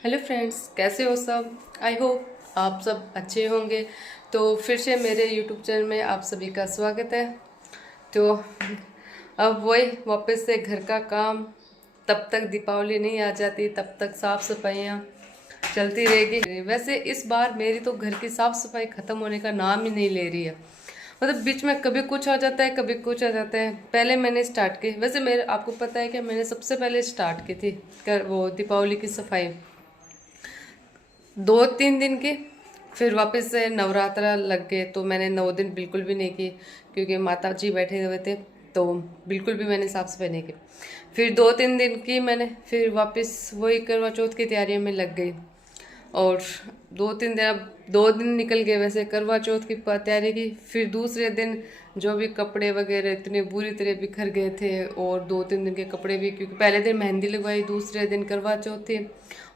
Hello friends, कैसे हो सब। आई होप आप सब अच्छे होंगे। तो फिर से मेरे यूट्यूब चैनल में आप सभी का स्वागत है। तो अब वही वापस से घर का काम, तब तक दीपावली नहीं आ जाती तब तक साफ़ सफाइयाँ चलती रहेगी। वैसे इस बार मेरी तो घर की साफ़ सफाई ख़त्म होने का नाम ही नहीं ले रही है। मतलब बीच में कभी कुछ आ जाता है, कभी कुछ आ जाता है। पहले मैंने स्टार्ट की, वैसे मेरे आपको पता है कि मैंने सबसे पहले स्टार्ट की थी वो दीपावली की सफाई 2-3 दिन की। फिर वापस से नवरात्रा लग गए तो मैंने 9 दिन बिल्कुल भी नहीं की, क्योंकि माता जी बैठे हुए थे तो बिल्कुल भी मैंने साफ सफाई नहीं की। फिर 2-3 दिन की मैंने, फिर वापस वही करवा चौथ की तैयारियों में लग गई। और 2-3 दिन, अब 2 दिन निकल गए वैसे करवा चौथ की तैयारी की। फिर दूसरे दिन जो भी कपड़े वगैरह इतने बुरी तरह बिखर गए थे, और 2-3 दिन के कपड़े भी, क्योंकि पहले दिन मेहंदी लगवाई, दूसरे दिन करवा चौथ थी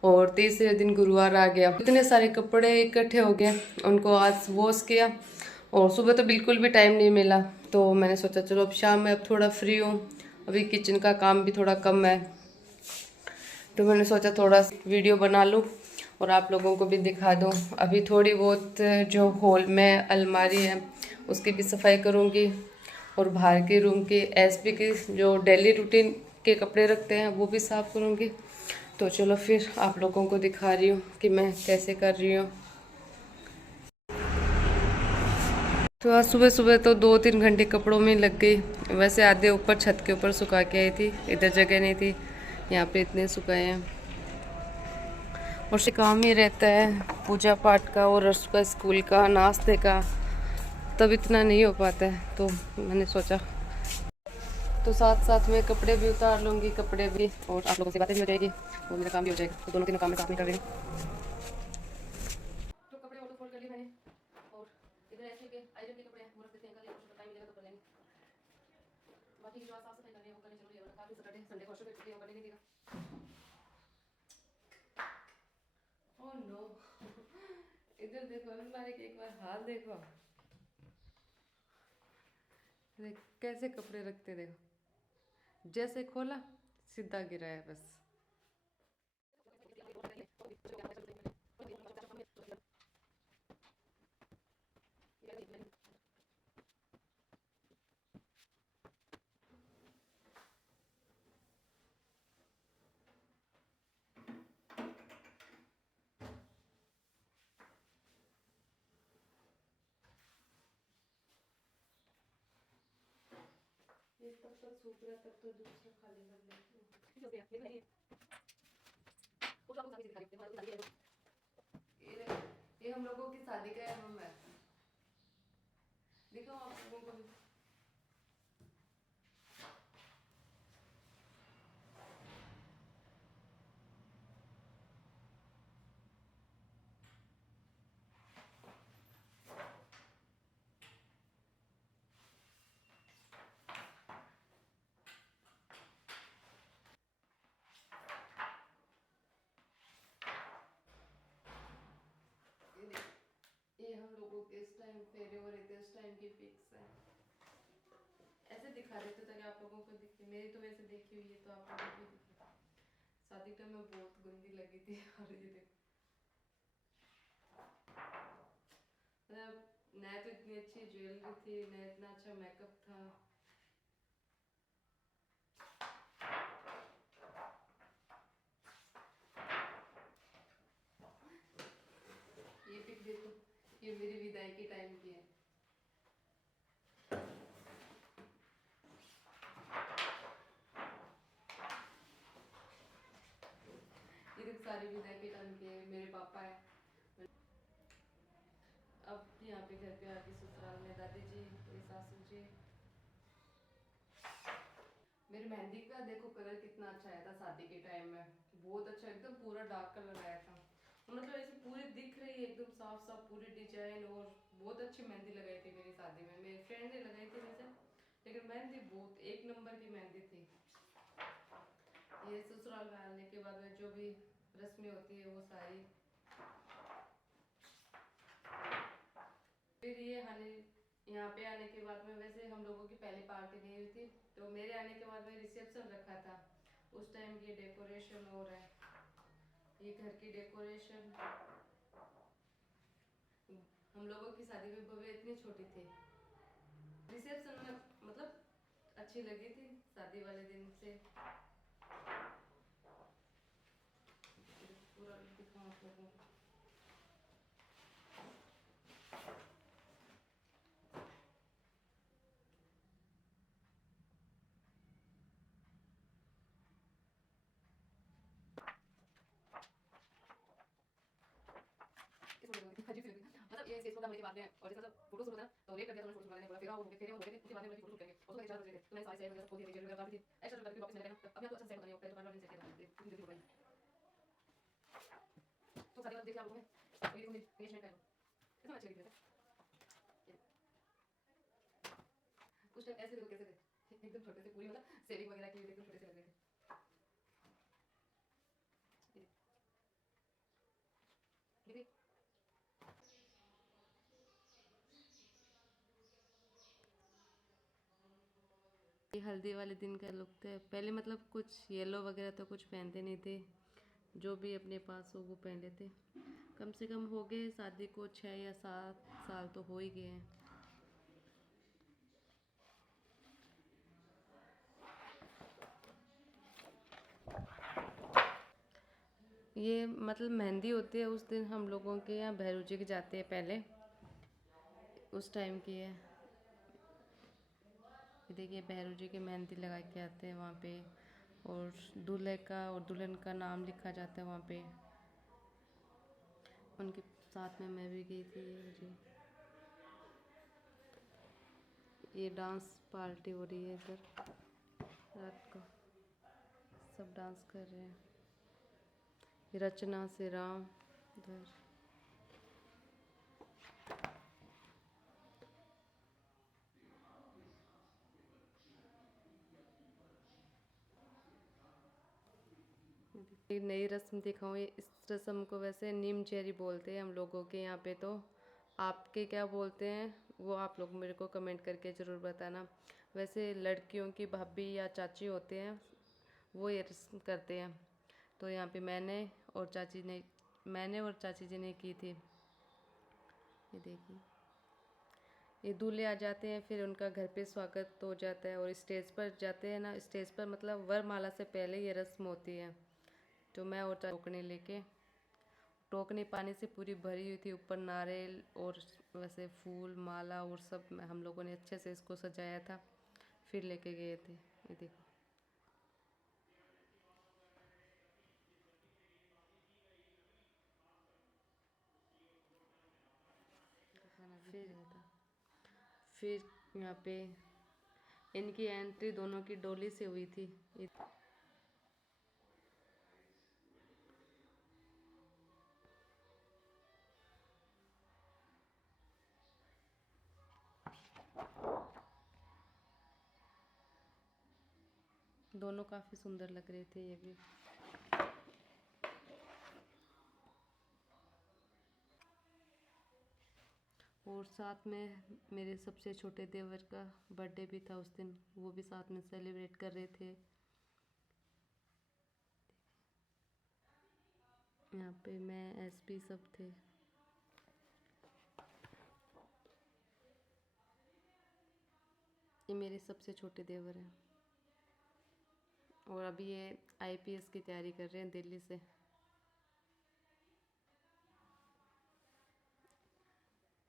और तीसरे दिन गुरुवार आ गया। इतने सारे कपड़े इकट्ठे हो गए, उनको आज वॉश किया और सुबह तो बिल्कुल भी टाइम नहीं मिला। तो मैंने सोचा चलो अब शाम में अब थोड़ा फ्री हूँ, अभी किचन का काम भी थोड़ा कम है, तो मैंने सोचा थोड़ा वीडियो बना लूँ और आप लोगों को भी दिखा दूँ। अभी थोड़ी बहुत जो हॉल में अलमारी है उसकी भी सफाई करूँगी, और बाहर के रूम की एसपी की जो डेली रूटीन के कपड़े रखते हैं वो भी साफ़ करूँगी। तो चलो फिर आप लोगों को दिखा रही हूँ कि मैं कैसे कर रही हूँ। तो आज सुबह सुबह तो 2-3 घंटे कपड़ों में लग गई। वैसे आधे ऊपर छत के ऊपर सुखा के आई थी, इधर जगह नहीं थी, यहाँ पे इतने सुखाए हैं। और से काम ही रहता है पूजा पाठ का और उसका स्कूल का नाश्ते का, तब इतना नहीं हो पाता है। तो मैंने सोचा तो साथ साथ में कपड़े भी उतार लूँगी, कपड़े भी, और आप लोगों से बातें भी हो जाएगी और मेरा काम भी हो जाएगा। तो दोनों तीनों काम में साथ में कर रही हूँ। तो कपड़े ऑटो फोल्ड कर लिए मैंने, और इधर ऐसे के आयरन के कपड़े हैं वो रख देते हैं, कल या परसों टाइम मिलेगा तो कर लेंगे। बाकी की जो आज साफ सफाई करनी है वो करनी, चलो ये काफी सैटरडे संडे को छुट्टी है, वो करने नहीं देगा। ओह नो इधर देखो, अभी मारे के एक बार हाल देखो, देख कैसे कपड़े रखते, देखो जैसे खोला सीधा गिरा है बस। ये तब तक सूख रहा तब तो दूसरा खाली कर लेती हूँ। ये हम लोगों की शादी का एल्बम है, दिखाओ आप लोगों को भी। ये हम लोगों के इस टाइम फेरे हो रहे थे, इस टाइम की पिक्स है। ऐसे दिखा रहे थे ताकि आप लोगों को दिखे, मेरी तो वैसे देखी हुई है तो आप लोगों को दिखे। शादी टाइम में बहुत गंदी लगी थी और ये देखो, मतलब न तो इतनी अच्छी ज्वेलरी थी, न इतना अच्छा मेकअप था। ये पिक देखो, ये मेरी विदाई के टाइम की है। ये देखो सारी विदाई के टाइम की है, मेरे पापा है। अब यहाँ पे घर पे आके ससुराल में दादी जी, ये सासू जी। मेरी मेहंदी का देखो कलर कितना अच्छा आया था शादी के टाइम में, बहुत अच्छा, एकदम पूरा डार्क कलर आया था। मतलब ऐसे पूरी दिख रही है एकदम साफ साफ पूरी डिजाइन, और बहुत अच्छी मेहंदी लगाई थी मेरी शादी में, मेरी फ्रेंड ने लगाई थी वैसे, लेकिन मेहंदी बहुत एक नंबर की मेहंदी थी। ये ससुराल में आने के बाद में जो भी रस्में होती है वो सारी। फिर ये आने, यहाँ पे आने के बाद में, वैसे हम लोगों की पहली पार्टी नहीं हुई थी, तो मेरे आने के बाद में रिसेप्शन रखा था। उस टाइम ये डेकोरेशन हो रहा है, ये घर की डेकोरेशन, हम लोगों की शादी में भव्य इतनी छोटी थी, रिसेप्शन में मतलब अच्छी लगी थी शादी वाले दिन से। पूरा दिखाऊं आप लोगों को। मतलब ये स्टेज प्रोग्राम होने के बाद में और जैसे मतलब फोटो शूट होता है तो रेट कर दिया, तो फोटो करने बोला, फिर वो फेरे हो गए थे, उसके बाद में फोटो शूट करेंगे, उसको एक 4 बजे तो मैंने सारे सेट वगैरह खोल दिए, जेल वगैरह काफी थी, एक्स्ट्रा करके वापस मैंने कहना अब यहाँ तो अच्छा सेट होता नहीं हो, पहले तो 15 दिन सेट किया था, इतनी जल्दी हो गई। तो शादी वाला देखिए आप लोगों ने, ये देखो मेरी एंगेजमेंट का है, कितना अच्छा लग रहा है। उस टाइम ऐसे देखो कैसे थे, एकदम छोटे से, पूरी मतलब सेविंग वगैरह की एकदम छोटे से लग रहे थे। दीदी ये हल्दी वाले दिन का लुक थे, पहले मतलब कुछ येलो वगैरह तो कुछ पहनते नहीं थे, जो भी अपने पास हो वो पहन लेते। कम से कम हो गए शादी को 6 या 7 साल तो हो ही गए हैं। ये मतलब मेहंदी होती है उस दिन हम लोगों के यहाँ भैरू जी के जाते हैं पहले, उस टाइम की है। ये देखिए भैरू जी की मेहंदी लगा के आते हैं वहाँ पे, और दूल्हे का और दुल्हन का नाम लिखा जाता है वहाँ पे। उनके साथ में मैं भी गई थी जी। ये डांस पार्टी हो रही है इधर, रात को सब डांस कर रहे हैं। ये रचना से राम इधर। ये नई रस्म दिखाऊँ, इस रस्म को वैसे नीम चेरी बोलते हैं हम लोगों के यहाँ पे, तो आपके क्या बोलते हैं वो आप लोग मेरे को कमेंट करके ज़रूर बताना। वैसे लड़कियों की भाभी या चाची होते हैं वो ये रस्म करते हैं, तो यहाँ पे मैंने और चाची जी ने की थी। ये देखिए ये दूल्हे आ जाते हैं, फिर उनका घर पे स्वागत हो जाता है और स्टेज पर जाते हैं ना, स्टेज पर मतलब वरमाला से पहले ये रस्म होती है। तो मैं और टोकने लेके, टोकनी पानी से पूरी भरी हुई थी, ऊपर नारियल और वैसे फूल माला और सब हम लोगों ने अच्छे से इसको सजाया था, फिर लेके गए थे। ये देखो खाना भी खिलाया था। फिर यहाँ पे इनकी एंट्री दोनों की डोली से हुई थी। दोनों काफ़ी सुंदर लग रहे थे ये भी। और साथ में मेरे सबसे छोटे देवर का बर्थडे भी था उस दिन, वो भी साथ में सेलिब्रेट कर रहे थे। यहाँ पे मैं एसपी सब थे। ये मेरे सबसे छोटे देवर हैं और अभी ये आईपीएस की तैयारी कर रहे हैं दिल्ली से।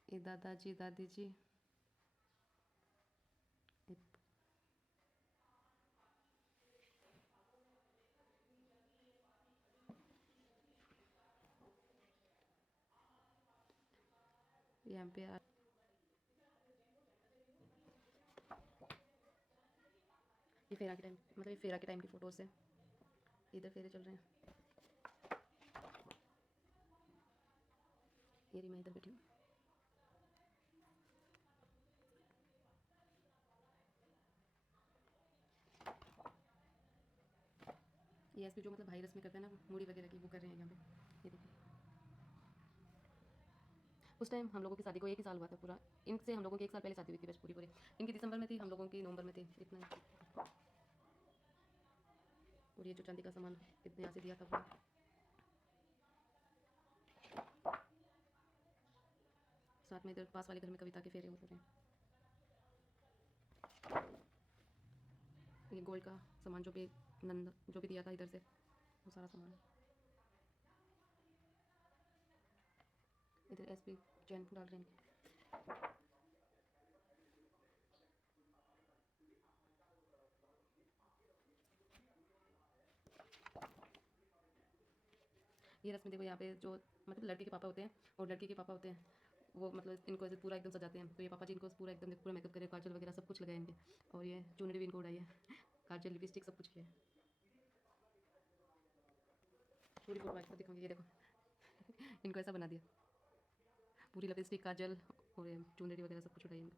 ये दादाजी दादी जी। यहाँ पे ये फेरा के टाइम, मतलब ये फेरा के टाइम की फ़ोटोज़ है। इधर फेरे चल रहे हैं, ये रही मैं इधर बैठी हूँ। ये एसपी जो मतलब भाई रस्में करते हैं ना मूड़ी वगैरह की, वो कर रहे हैं यहाँ पे। ये देखिए उस टाइम हम लोगों की शादी को 1 ही साल हुआ था पूरा, इनसे हम लोगों की 1 साल पहले शादी हुई थी बस पूरी। इनकी दिसंबर में थी, हम लोगों की नवंबर में थी, इतना ही। और ये जो चांदी का सामान कितने यहाँ से दिया था वो। साथ में इधर पास वाले घर में कविता के फेरे हो रहे हैं। ये गोल्ड का सामान जो भी दिया था इधर से, वो सारा सामान है। इधर एसपी चैन डाल रहे हैं। ये रस्म देखो, यहाँ पे जो मतलब लड़के के पापा होते हैं और लड़की के पापा होते हैं, वो मतलब इनको ऐसे पूरा एकदम सजाते हैं। तो ये पापा जी इनको पूरा एकदम पूरा मेकअप करे, काजल वगैरह सब कुछ लगाए इनके, और ये चुनरी भी इनको उड़ाई है, काजल लिपस्टिक सब कुछ किया है। पूरी फोटो आपको दिखाऊंगी। ये देखो इनको ऐसा बना दिया, पूरी लिपस्टिक काजल और चुनरी वगैरह सब कुछ उड़ाई इनको।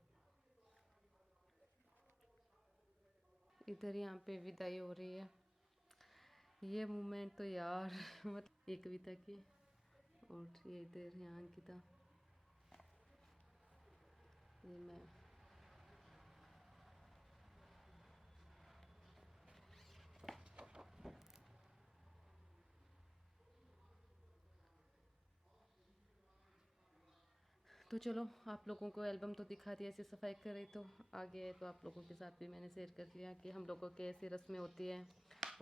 इधर यहाँ पे विदाई हो रही है। ये मोमेंट तो यार मतलब एक कविता की, और ये इधर यहाँ अंकिता, ये मैं। तो चलो आप लोगों को एल्बम तो दिखा दिया, ऐसे सफाई कर रही तो आगे तो आप लोगों के साथ भी मैंने शेयर कर लिया कि हम लोगों के ऐसी रस्में होती हैं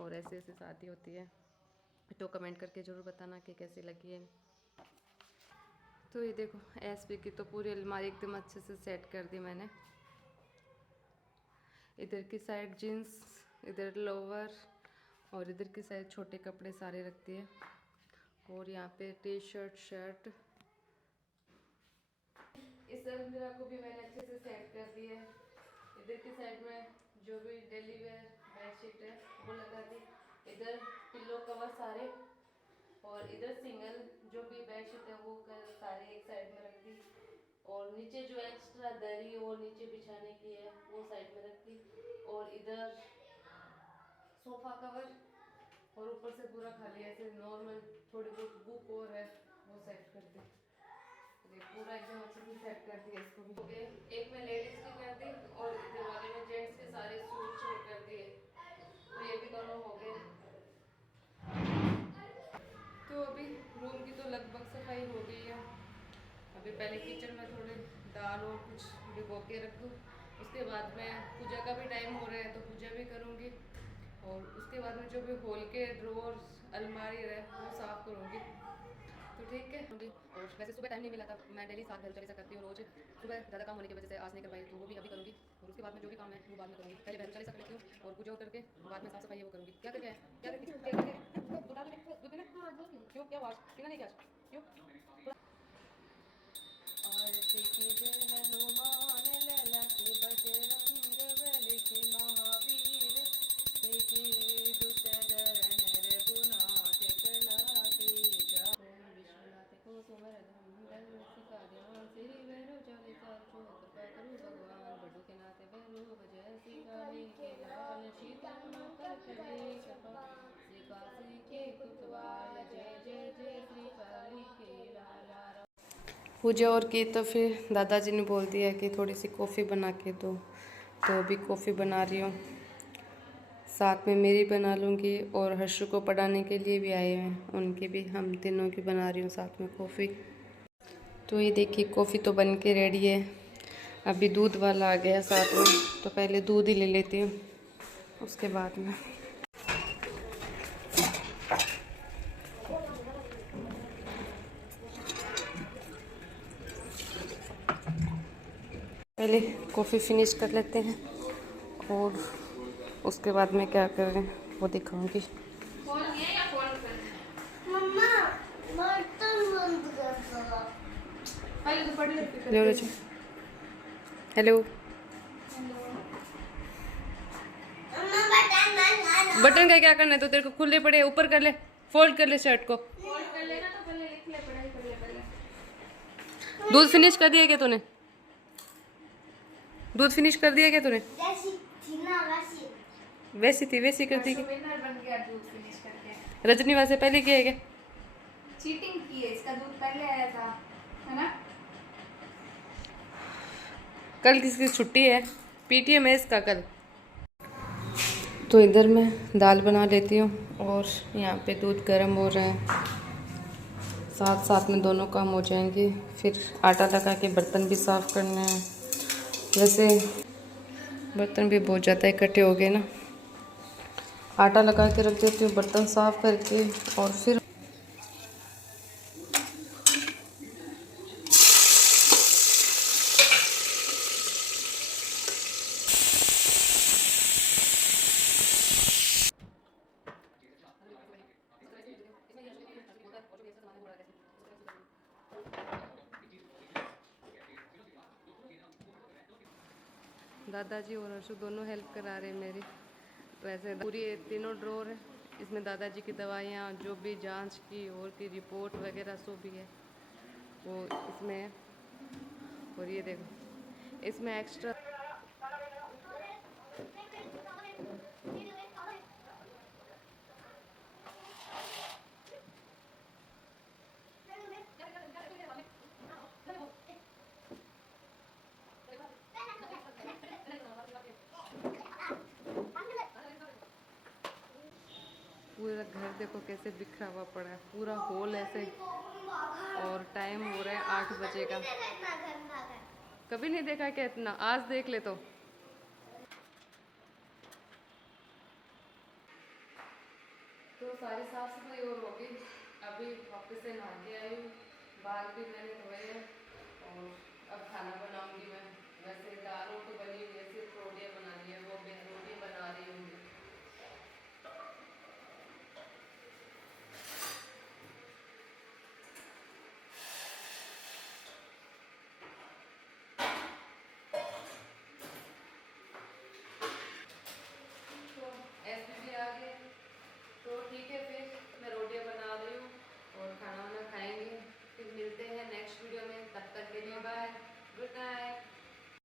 और ऐसे ऐसे शादी होती है। तो कमेंट करके ज़रूर बताना कि कैसी लगी है। तो ये देखो एसपी की तो पूरी अलमारी एकदम अच्छे से सेट कर दी मैंने। इधर की साइड जीन्स, इधर लोवर, और इधर की साइड छोटे कपड़े सारे रखती है, और यहाँ पे टी शर्ट शर्ट। इस अलमीरा को भी मैंने अच्छे से सेट कर दी है। इधर की साइड में जो भी डेली वेयर बेडशीट है वो लगा दी, इधर पिल्लो कवर सारे, और इधर सिंगल जो भी बेडशीट है वो सारे एक साइड में रख दी, और नीचे जो एक्स्ट्रा दरी और नीचे बिछाने की है वो साइड में रख दी, और इधर सोफा कवर, और ऊपर से पूरा खाली ऐसे नॉर्मल थोड़ी बहुत बुक और है वो सेट कर दी। पूरा एकदम अच्छे से सेट कर दिया इसको भी। ओके, एक में लेडीज की कर दी और इधर वाले में जेंट्स के सारे सूट छोड़ कर दिए, तो ये भी दोनों हो गए। तो अभी रूम की तो लगभग सफाई हो गई है। अभी पहले किचन में थोड़े दाल और कुछ भिगो के रख दूँ, उसके बाद में पूजा का भी टाइम हो रहा है तो पूजा भी करूँगी, और उसके बाद में जो भी हॉल के ड्रॉर अलमारी है वो साफ़ करूँगी। तो ठीक है। और वैसे सुबह टाइम नहीं मिला था, मैं डेली 7 बजे चालीसा करती हूँ रोज़। सुबह ज़्यादा काम होने की वजह से आज नहीं कर पाई, तो वो भी अभी करूँगी, और उसके बाद में जो भी काम है वो बाद में करूँगी। पहले चालीसा कर लेती हूँ और पूजा करके बाद में साफ सफाई वो करूँगी। क्या करके क्या क्यों क्या वाश पीना नहीं क्या क्यों। आरती की जय हनुमान लैला की बजरंग बली की महावीर की दुष्टधर रघुनाथ कला की जय। ओम विश्वनाथ को सुमरधम लसिका ध्यान श्री वैरो जल चाचो कृपा करो भगवान बड़ू के नाथ वैरो जय श्री काली के लाल शीतल माता करे कृपा श्री काशी के कुतवाल जय जय जय श्री काली के लाल। पूजा और की तो फिर दादाजी ने बोल दिया कि थोड़ी सी कॉफ़ी बना के दो, तो अभी कॉफ़ी बना रही हूँ, साथ में मेरी बना लूँगी, और हर्षु को पढ़ाने के लिए भी आए हैं, उनकी भी हम तीनों की बना रही हूँ साथ में कॉफ़ी। तो ये देखिए कॉफ़ी तो बन के रेडी है। अभी दूध वाला आ गया साथ में, तो पहले दूध ही ले लेती हूँ उसके बाद में। पहले कॉफ़ी फिनिश कर लेते हैं और उसके बाद में क्या कर रहे हैं वो दिखाऊंगी। हेलो, बटन का क्या करना है, तो तेरे को खुले पड़े ऊपर कर ले, फोल्ड कर ले शर्ट को। दूध फिनिश कर दिया क्या तूने? दूध फिनिश कर दिया क्या तूने? वैसी थी वैसी कर दी। रजनी वैसे पहले किया है क्या? चीटिंग की है, इसका दूध पहले आया था, है ना? कल किसकी छुट्टी है? पीटीएम है इसका कल। तो इधर मैं दाल बना लेती हूँ और यहाँ पे दूध गर्म हो रहा है, साथ साथ में दोनों काम हो जाएंगे। फिर आटा लगा के बर्तन भी साफ़ करने हैं। वैसे बर्तन भी बहुत ज़्यादा इकट्ठे हो गए ना, आटा लगा के रख देती हूँ बर्तन साफ़ करके। और फिर दादाजी और अर्शु दोनों हेल्प करा रहे हैं मेरी। वैसे पूरी तीनों ड्रॉर है, इसमें दादाजी की दवाइयाँ, जो भी जांच की और की रिपोर्ट वगैरह सब भी है वो इसमें है। और ये देखो इसमें एक्स्ट्रा पूरा घर देखो कैसे बिखरा हुआ पड़ा है, पूरा हॉल ऐसे। और टाइम हो रहा है 8 बजे का। कभी नहीं देखा क्या इतना, आज देख ले तो सारी साफ सफाई और होगी। अभी वापस से नहा के आई हूँ, बाल भी मैंने धोए हैं और अब खाना बनाऊंगी मैं। वैसे दाल तो बनी हुई है, सिर्फ रोटियाँ बनानी है, वो मैं रोटी बना रही हूँ। तो एसपीबी आ गए तो ठीक है, फिर मैं रोटियां बना रही हूँ और खाना वाना खाएंगे। फिर मिलते हैं नेक्स्ट वीडियो में, तब तक के लिए बाय, गुड नाइट।